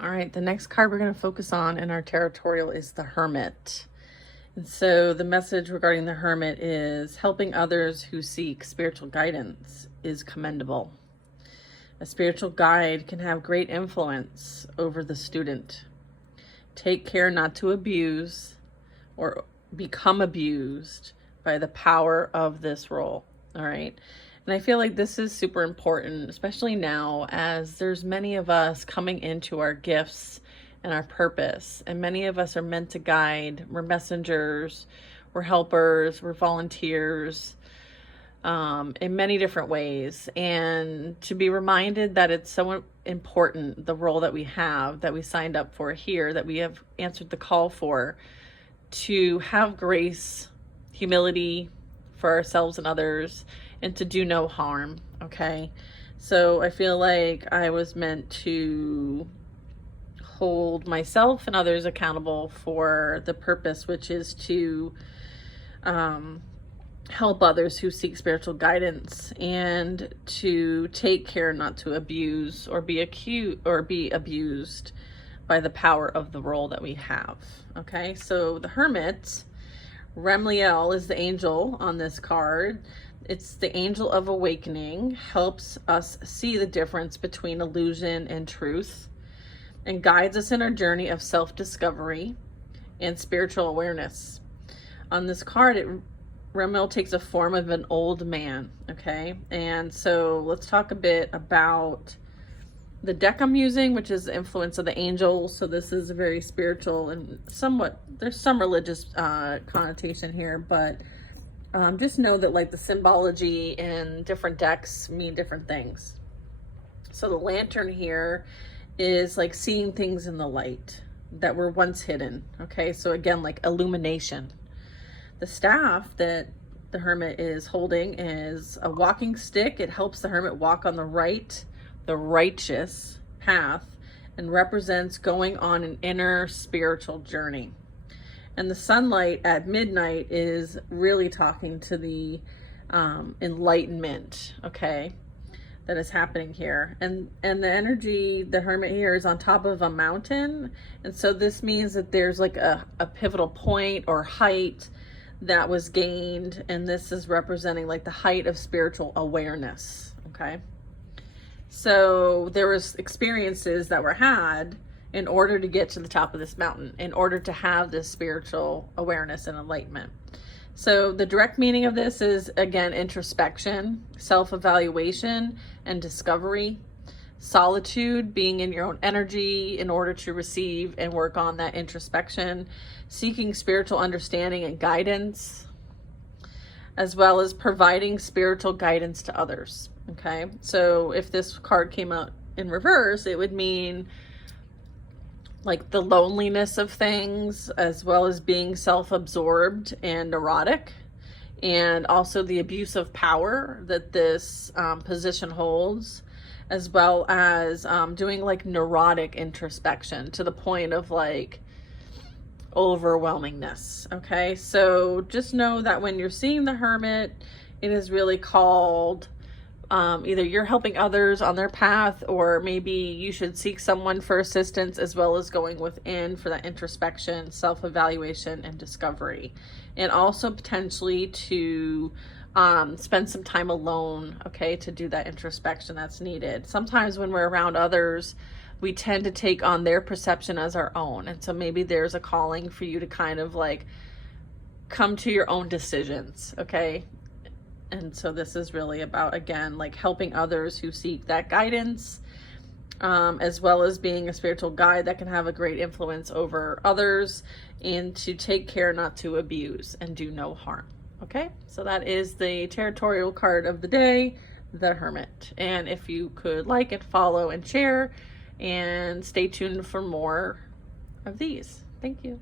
All right, the next card we're going to focus on in our Tarotorial is the Hermit. And so the message regarding the Hermit is helping others who seek spiritual guidance is commendable. A spiritual guide can have great influence over the student. Take care not to abuse or become abused by the power of this role. All right. And I feel like this is super important, especially now, as there's many of us coming into our gifts and our purpose. And many of us are meant to guide. We're messengers, we're helpers, we're volunteers, in many different ways. And to be reminded that it's so important, the role that we have, that we signed up for here, that we have answered the call for, to have grace, humility for ourselves and others, and to do no harm. Okay, so I feel like I was meant to hold myself and others accountable for the purpose, which is to help others who seek spiritual guidance, and to take care not to abuse or be abused by the power of the role that we have. Okay, so the Hermit, Remliel, is the angel on this card. It's the angel of awakening, helps us see the difference between illusion and truth, and guides us in our journey of self-discovery and spiritual awareness. On this card, Remliel takes a form of an old man, okay? And so let's talk a bit about the deck I'm using, which is the influence of the angels. So this is very spiritual and somewhat, there's some religious connotation here, but just know that like the symbology in different decks mean different things. So the lantern here is like seeing things in the light that were once hidden. Okay, so again, like illumination. The staff that the Hermit is holding is a walking stick. It helps the Hermit walk on the righteous path, and represents going on an inner spiritual journey. And the sunlight at midnight is really talking to the enlightenment, okay, that is happening here. And the energy, the Hermit here is on top of a mountain. And so this means that there's like a pivotal point or height that was gained. And this is representing like the height of spiritual awareness, okay? So there was experiences that were had in order to get to the top of this mountain, in order to have this spiritual awareness and enlightenment. So the direct meaning of this is, again, introspection, self-evaluation, and discovery. Solitude, being in your own energy in order to receive and work on that introspection. Seeking spiritual understanding and guidance, as well as providing spiritual guidance to others. Okay, so if this card came out in reverse, it would mean like the loneliness of things, as well as being self-absorbed and neurotic, and also the abuse of power that this position holds, as well as doing like neurotic introspection to the point of like overwhelmingness. Okay, so just know that when you're seeing the Hermit, it is really called either you're helping others on their path, or maybe you should seek someone for assistance, as well as going within for that introspection, self-evaluation, and discovery. And also potentially to spend some time alone, okay, to do that introspection that's needed. Sometimes when we're around others, we tend to take on their perception as our own. And so maybe there's a calling for you to kind of like come to your own decisions, okay? And so this is really about, again, like helping others who seek that guidance, as well as being a spiritual guide that can have a great influence over others, and to take care not to abuse and do no harm. Okay, so that is the Tarotorial card of the day, the Hermit. And if you could like and follow and share, and stay tuned for more of these. Thank you.